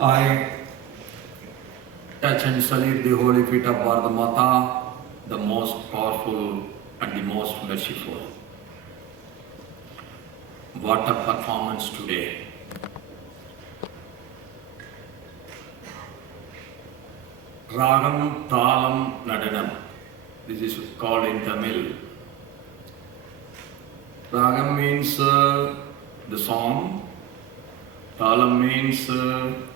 I touch and salute the holy feet of Bharat Mata, the most powerful and the most merciful. What a performance today. Ragam, Talam, Nadanam. This is called in Tamil. Ragam means the song. Talam means the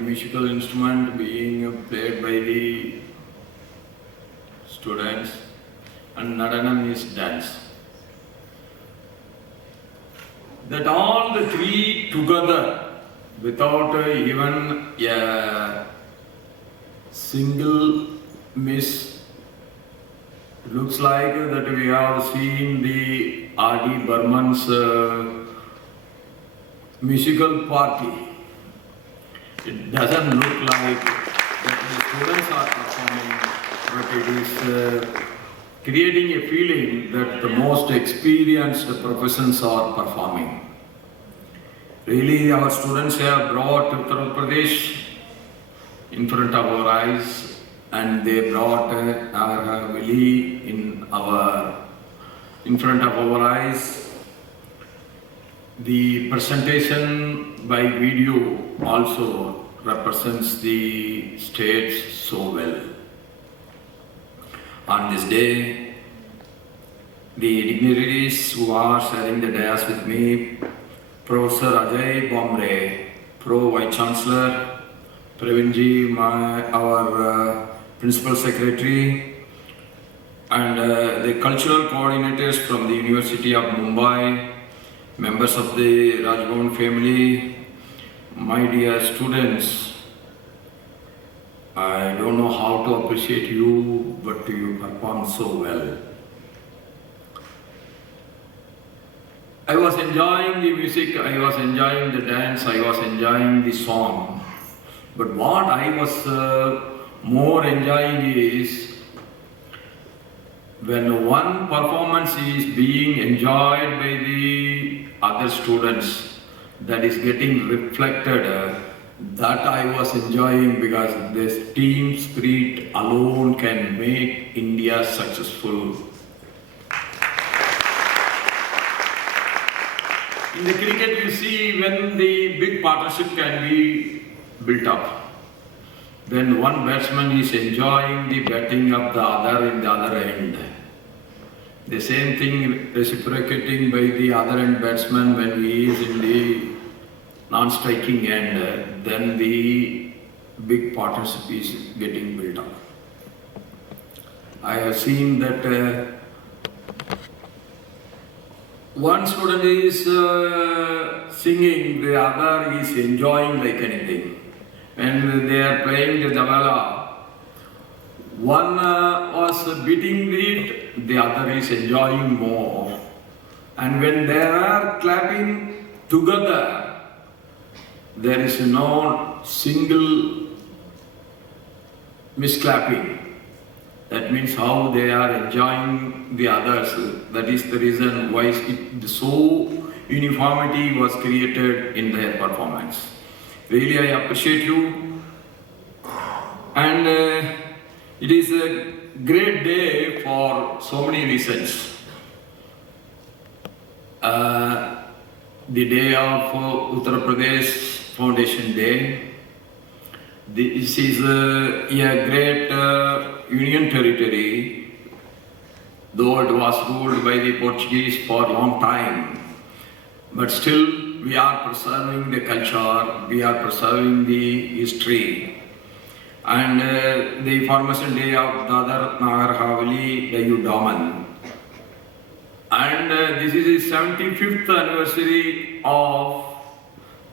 musical instrument being played by the students, and Nadanam is dance. That all the three together, without even a single miss, it looks like that we have seen the R.D. Burman's musical party. It doesn't look like that the students are performing, but it is creating a feeling that the most experienced professions are performing. Really, our students have brought Uttar Pradesh in front of our eyes, and they brought Nagar Haveli in front of our eyes. The presentation by video also represents the states so well. On this day, the dignitaries who are sharing the dais with me, Professor Ajay Bomre, Pro Vice Chancellor, Pravinji, our Principal Secretary, and the cultural coordinators from the University of Mumbai, members of the Raj Bhavan family, my dear students, I don't know how to appreciate you, but you performed so well. I was enjoying the music, I was enjoying the dance, I was enjoying the song. But what I was more enjoying is when one performance is being enjoyed by the other students, that is getting reflected, that I was enjoying, because this team spirit alone can make India successful. In the cricket, you see when the big partnership can be built up, then one batsman is enjoying the batting of the other in the other end. The same thing reciprocating by the other end batsman when he is in the non-striking end, then the big partnership is getting built up. I have seen that one student is singing, the other is enjoying like anything. When they are playing the tabla, one was beating it, the other is enjoying more. And when they are clapping together, there is no single misclapping. That means how they are enjoying the others. That is the reason why so uniformity was created in their performance. Really, I appreciate you. And it is a great day for so many reasons. The day of Uttar Pradesh Foundation Day. This is a great Union Territory, though it was ruled by the Portuguese for a long time. But still, we are preserving the culture, we are preserving the history. And the Formation Day of Dadra, Nagar Haveli, Diu and Daman. And this is the 75th anniversary of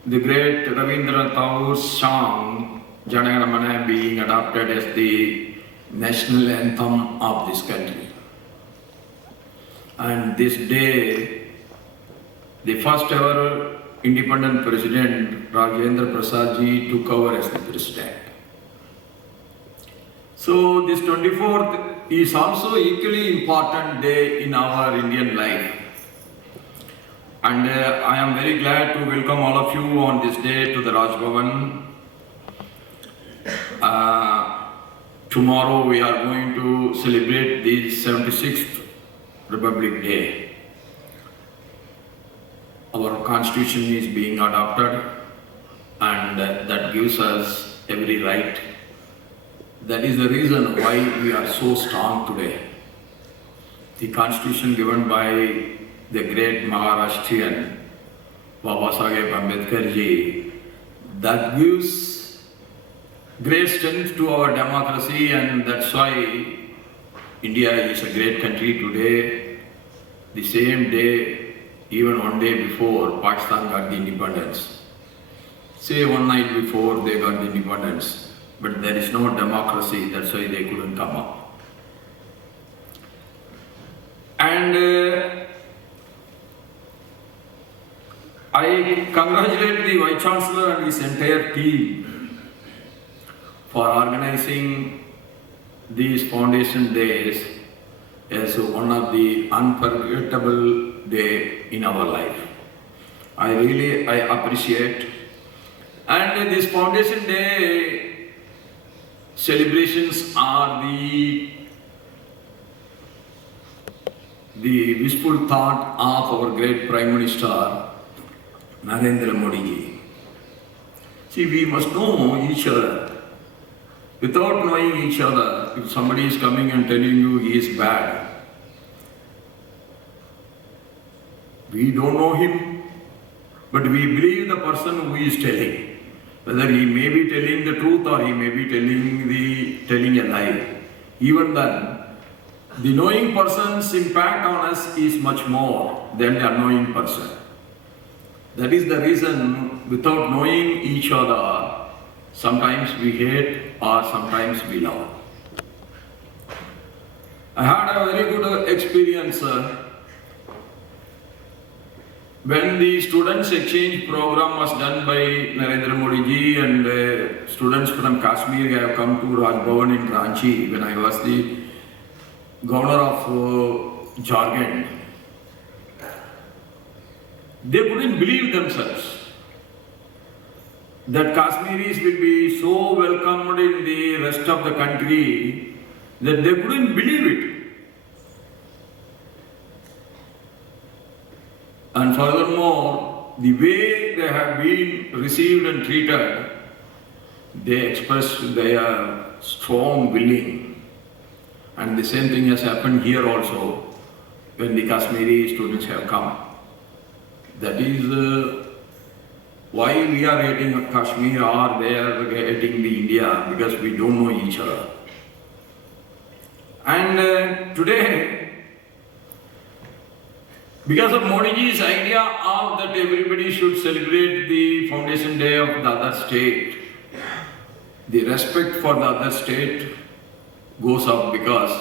the great Rabindranath Tagore's song, Jana Gana Mana, being adopted as the national anthem of this country. And this day, the first ever independent president, Rajendra Prasad ji, took over as the president. So this 24th is also equally important day in our Indian life. And I am very glad to welcome all of you on this day to the Raj Bhavan. Tomorrow we are going to celebrate the 76th Republic Day. Our constitution is being adopted, and that gives us every right. That is the reason why we are so strong today. The constitution given by the great Maharashtrian Babasaheb Ambedkar ji, that gives great strength to our democracy, and that's why India is a great country today. The same day, even one day before, Pakistan got the independence. Say one night before they got the independence, but there is no democracy, that's why they couldn't come up. And I congratulate the Vice Chancellor and his entire team for organizing these foundation days as one of the unforgettable day in our life. I appreciate. And this foundation day celebrations are the wishful thought of our great Prime Minister Narendra Modi ji. See, we must know each other. Without knowing each other, if somebody is coming and telling you he is bad, we don't know him, but we believe the person who is telling. Whether he may be telling the truth or he may be telling a lie. Even then, the knowing person's impact on us is much more than the unknowing person. That is the reason, without knowing each other, sometimes we hate or sometimes we love. I had a very good experience when the students exchange program was done by Narendra Modi ji, and students from Kashmir have come to Raj Bhavan in Ranchi when I was the governor of Jharkhand. They couldn't believe themselves that Kashmiris will be so welcomed in the rest of the country that they couldn't believe it. And furthermore, the way they have been received and treated, they expressed their strong willing. And the same thing has happened here also when the Kashmiri students have come. That is why we are hating Kashmir or they are hating the India, because we don't know each other. And today, because of Modi ji's idea of that everybody should celebrate the foundation day of the other state, the respect for the other state goes up, because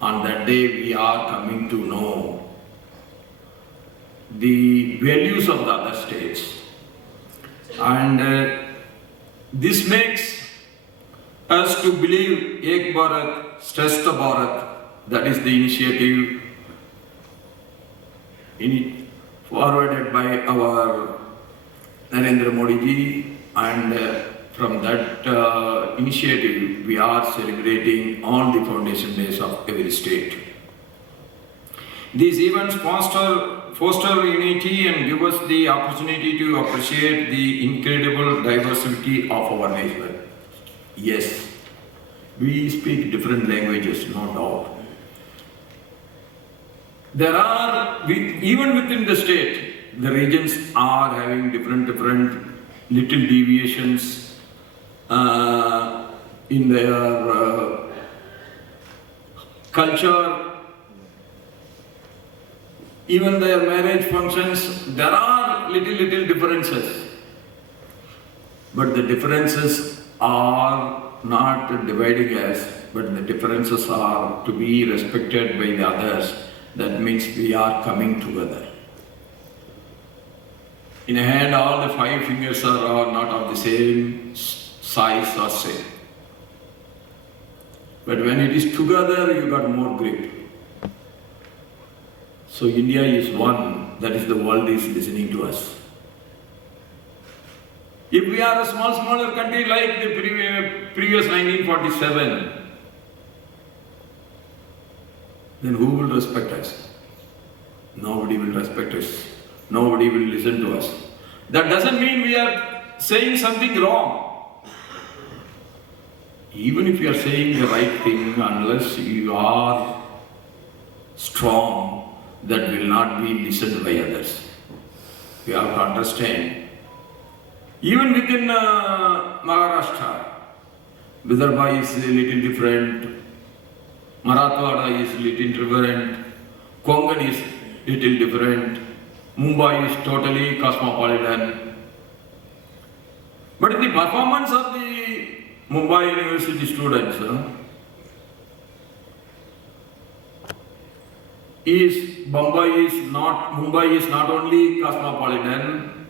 on that day we are coming to know the values of the other states. And this makes us to believe Ek Bharat Shreshtha Bharat, that is the initiative forwarded by our Narendra Modi ji, and from that initiative we are celebrating all the foundation days of every state. These events foster unity and give us the opportunity to appreciate the incredible diversity of our nation. Yes, we speak different languages, no doubt. There are, even within the state, the regions are having different little deviations in their culture, even their marriage functions. There are little differences, but the differences are not dividing us, but the differences are to be respected by the others. That means we are coming together. In a hand, all the 5 fingers are not of the same size or shape. But when it is together, you got more grip. So India is one, that is the world is listening to us. If we are a smaller country like the previous 1947, then who will respect us? Nobody will respect us. Nobody will listen to us. That doesn't mean we are saying something wrong. Even if you are saying the right thing, unless you are strong, that will not be listened by others. You have to understand. Even within Maharashtra, Vidarbha is a little different, Marathwada is little different, Konkan is little different, Mumbai is totally cosmopolitan. But in the performance of the Mumbai University students, Mumbai is not only cosmopolitan,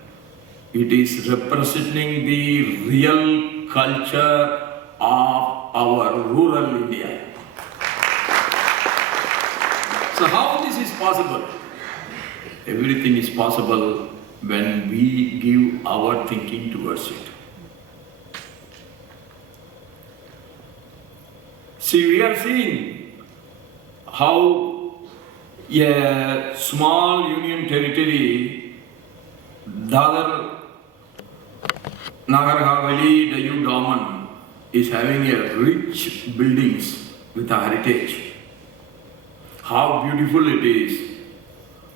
it is representing the real culture of our rural India. So how this is possible? Everything is possible when we give our thinking towards it. See, we are seeing how a small union territory, Dadra, Nagar Haveli, Diu and Daman, is having a rich buildings with a heritage. How beautiful it is.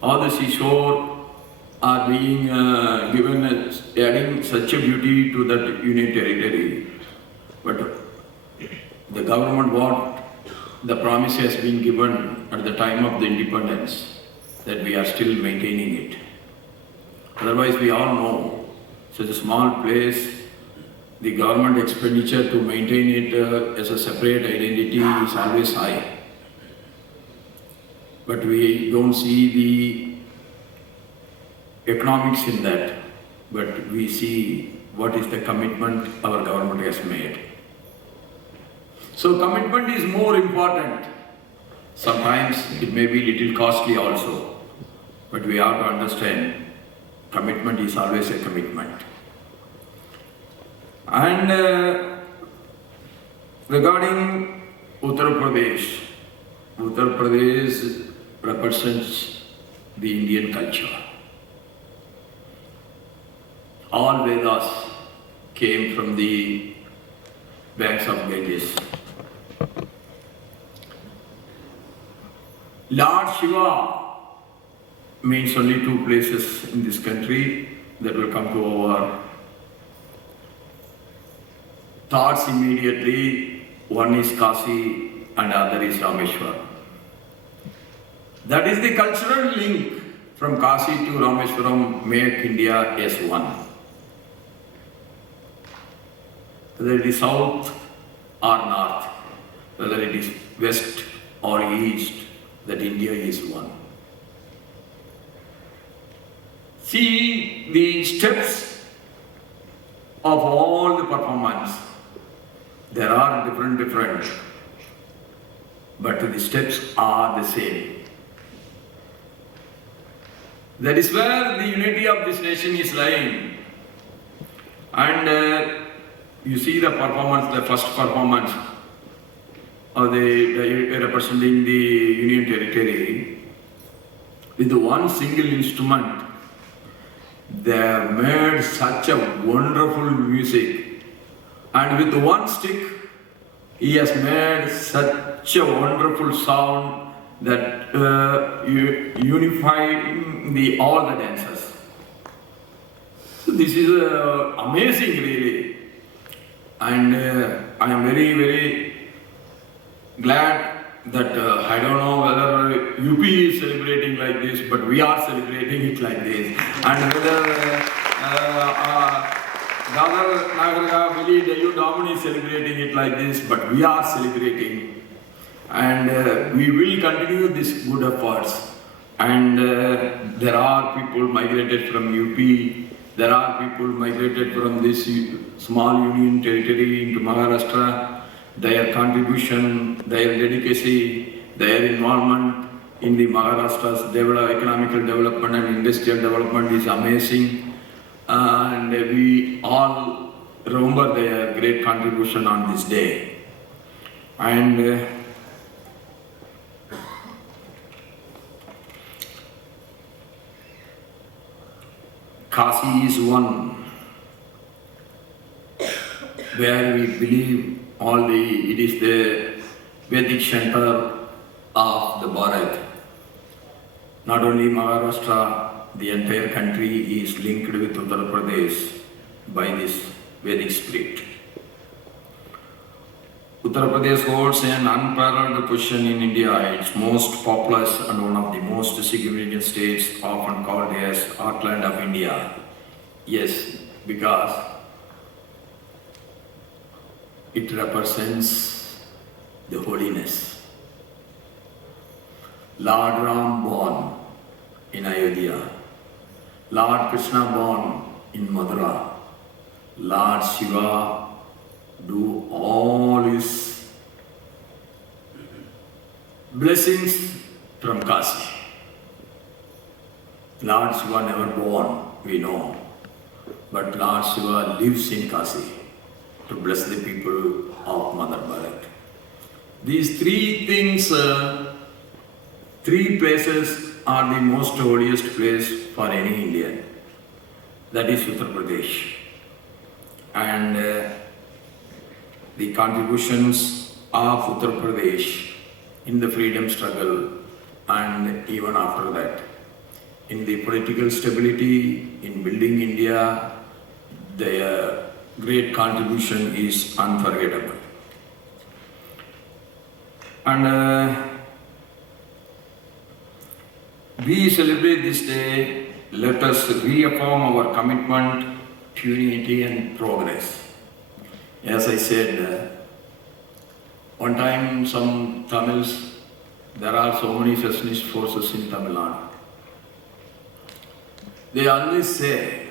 How the seashore are being given, adding such a beauty to that union territory. But the government the promise has been given at the time of the independence that we are still maintaining it. Otherwise, we all know such a small place, the government expenditure to maintain it as a separate identity is always high. But we don't see the economics in that, but we see what is the commitment our government has made. So commitment is more important. Sometimes it may be little costly also, but we have to understand commitment is always a commitment. And regarding Uttar Pradesh represents the Indian culture. All Vedas came from the banks of Ganges. Lord Shiva means only two places in this country that will come to our thoughts immediately. One is Kasi and other is Rameshwar. That is the cultural link from Kasi to Rameshwaram, make India as one. Whether it is south or north, whether it is west or east, that India is one. See the steps of all the performance. There are different, but the steps are the same. That is where the unity of this nation is lying. And you see the performance, the first performance of the representing the Union Territory, with one single instrument, they have made such a wonderful music. And with one stick, he has made such a wonderful sound that unified all the dancers. So this is amazing, really. And I am very glad that I don't know whether UP is celebrating like this, but we are celebrating it like this. And whether Nagar Haveli, Diu and Daman is celebrating it like this, but we are celebrating. And we will continue this good efforts. And there are people migrated from UP. There are people migrated from this small union territory into Maharashtra. Their contribution, their dedication, their involvement in the Maharashtra's economical development and industrial development is amazing, and we all remember their great contribution on this day. And Kashi is one where we believe it is the Vedic center of the Bharat. Not only Maharashtra, the entire country is linked with Uttar Pradesh by this Vedic spirit. Uttar Pradesh holds an unparalleled position in India. It's most populous and one of the most significant states, often called as Heartland of India. Yes, because it represents the holiness. Lord Ram born in Ayodhya, Lord Krishna born in Mathura, Lord Shiva do all his blessings from Kashi. Lord Shiva never born, we know, but Lord Shiva lives in Kashi to bless the people of Mother Bharat. These three things, three places are the most holiest place for any Indian. That is Uttar Pradesh. And the contributions of Uttar Pradesh in the freedom struggle and even after that, in the political stability, in building India, their great contribution is unforgettable. And we celebrate this day. Let us reaffirm our commitment to unity and progress. As I said, one time some Tamils, there are so many secessionist forces in Tamil Nadu. They always say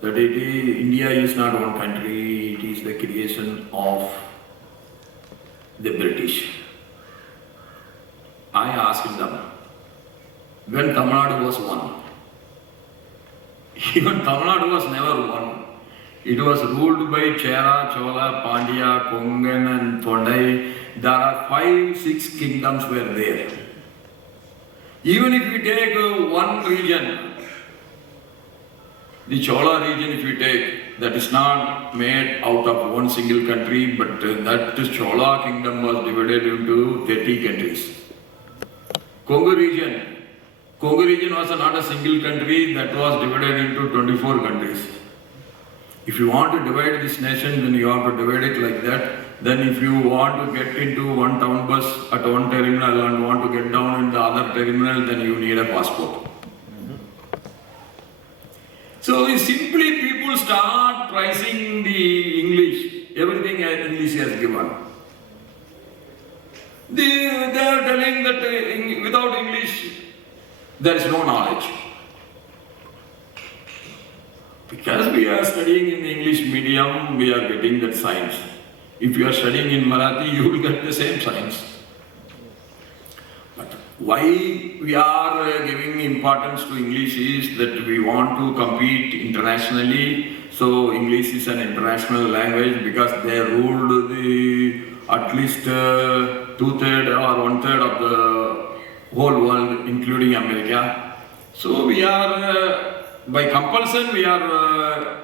that India is not one country, it is the creation of the British. I asked them, when Tamil Nadu was one, even Tamil Nadu was never one. It was ruled by Chera, Chola, Pandya, Kongan and Tondai. There are 5-6 kingdoms were there. Even if we take one region, the Chola region if we take, that is not made out of one single country, but that Chola kingdom was divided into 30 countries. Kongu region was not a single country, that was divided into 24 countries. If you want to divide this nation, then you have to divide it like that. Then if you want to get into one town bus at one terminal and want to get down in the other terminal, then you need a passport. So simply people start pricing the English, everything English has given. They are telling that without English, there is no knowledge. Because we are studying in the English medium, we are getting that science. If you are studying in Marathi, you will get the same science. But why we are giving importance to English is that we want to compete internationally. So English is an international language because they ruled at least 2/3 or 1/3 of the whole world, including America. So we are, by compulsion, we are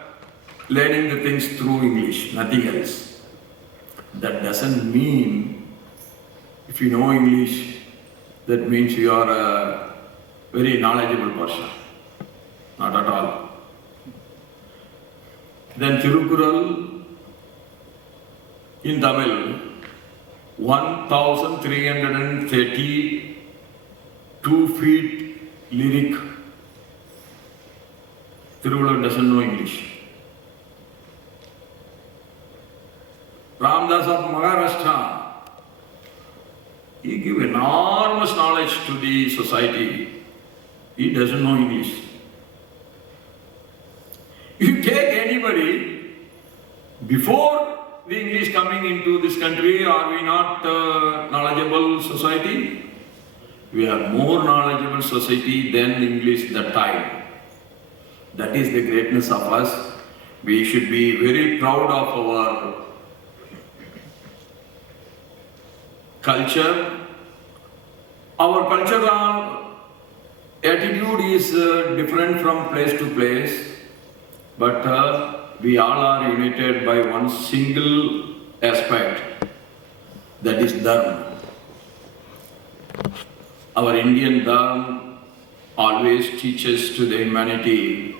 learning the things through English, nothing else. That doesn't mean, if you know English, that means you are a very knowledgeable person. Not at all. Then Thirukural in Tamil, 1332 feet lyric. Thirukural doesn't know English. Ramdas of Maharashtra, he gives enormous knowledge to the society. He doesn't know English. You take anybody, before the English coming into this country, are we not knowledgeable society? We are more knowledgeable society than English that time. That is the greatness of us. We should be very proud of our culture. Our cultural attitude is different from place to place, but we all are united by one single aspect, that is Dharma. Our Indian Dharma always teaches to the humanity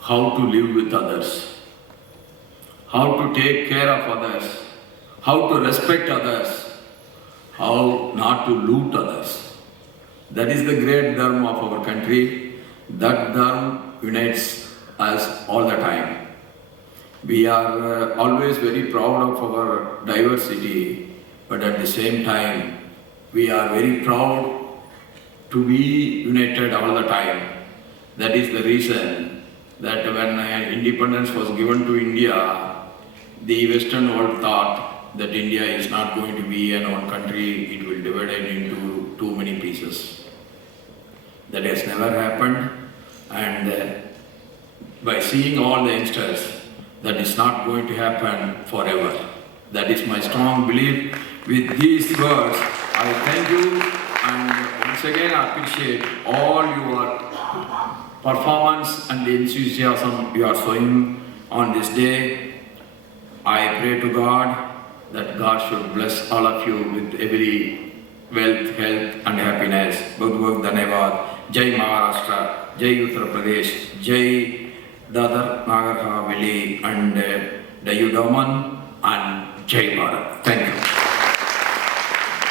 how to live with others, how to take care of others, how to respect others, how not to loot others. That is the great Dharma of our country. That Dharma unites us all the time. We are always very proud of our diversity, but at the same time, we are very proud to be united all the time. That is the reason that when independence was given to India, the Western world thought that India is not going to be an one country, it will divide it into too many pieces. That has never happened, and by seeing all the youngsters, that is not going to happen forever. That is my strong belief. With these words, I thank you and once again appreciate all your performance and the enthusiasm you are showing on this day. I pray to God that God should bless all of you with every wealth, health and happiness. Bahut dhanyavad. Jai Maharashtra, Jai Uttar Pradesh, Jai Dadra, Nagar Haveli and Diu and Daman and Jai Bharat. Thank you.